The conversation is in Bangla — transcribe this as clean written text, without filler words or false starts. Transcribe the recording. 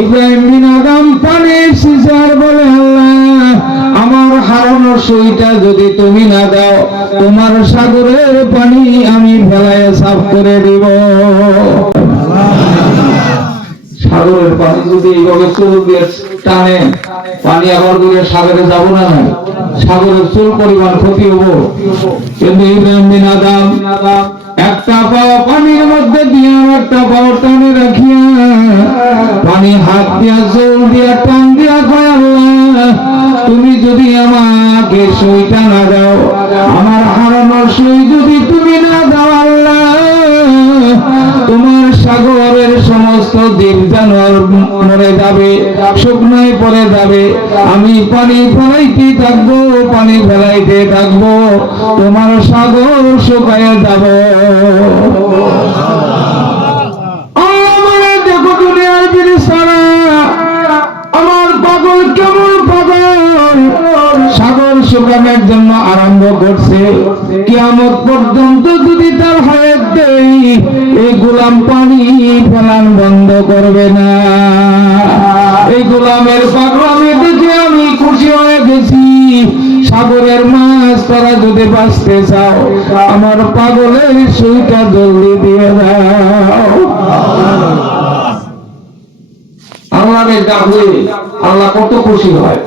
ইব্রাহিম বিন আদম পানির সিজার বলে, আল্লাহ আমার হারানোর সইটা যদি তুমি না দাও, তোমার সাগরের পানি আমি ফেলায় সাফ করে দিব। সাগরের পানি যদি এইভাবে চুল দিয়ে টানে, পানি আবার দূরে সাগরে যাবো না, না সাগরের চুল পরিমাণ ক্ষতি হবো। কিন্তু ইব্রাহিম বিন আদম একটা পাও পানির মধ্যে দিয়ে একটা পাও টানে রাখিয়া পানি হাত দিয়া জল দিয়া টান দিয়া কয়, আল্লাহ তুমি যদি আমাকে সইটা না দাও, আমার হারানোর সই যদি তুমি না দাও, আল্লাহ তোমার সাগরের সমস্ত জীব জানোয়ার মরে যাবে, শুকনায় পড়ে যাবে, আমি পানি ফেলাইতে থাকবো, পানি ফেলাইতে থাকবো, তোমার সাগর শুকায় যাবে। দেখো দুনিয়ার বিরিসারা, আমার পাগল কেমন পাগল, সাগর শুকানোর জন্য আরম্ভ করছে। কিয়ামত পর্যন্ত যদি তার হায়াত দেই, এই গোলাম পানি ফেলান বন্ধ করবে না। এই গোলামের পাগলামি দেখে আমি খুশি হয়ে গেছি। সাগরের মাছ তারা যদি বাঁচতে চাও, আমার পাগলের সইটা জলদি দিয়ে দাও। আল্লাহরে ডাকলে আল্লাহ কত খুশি হয়।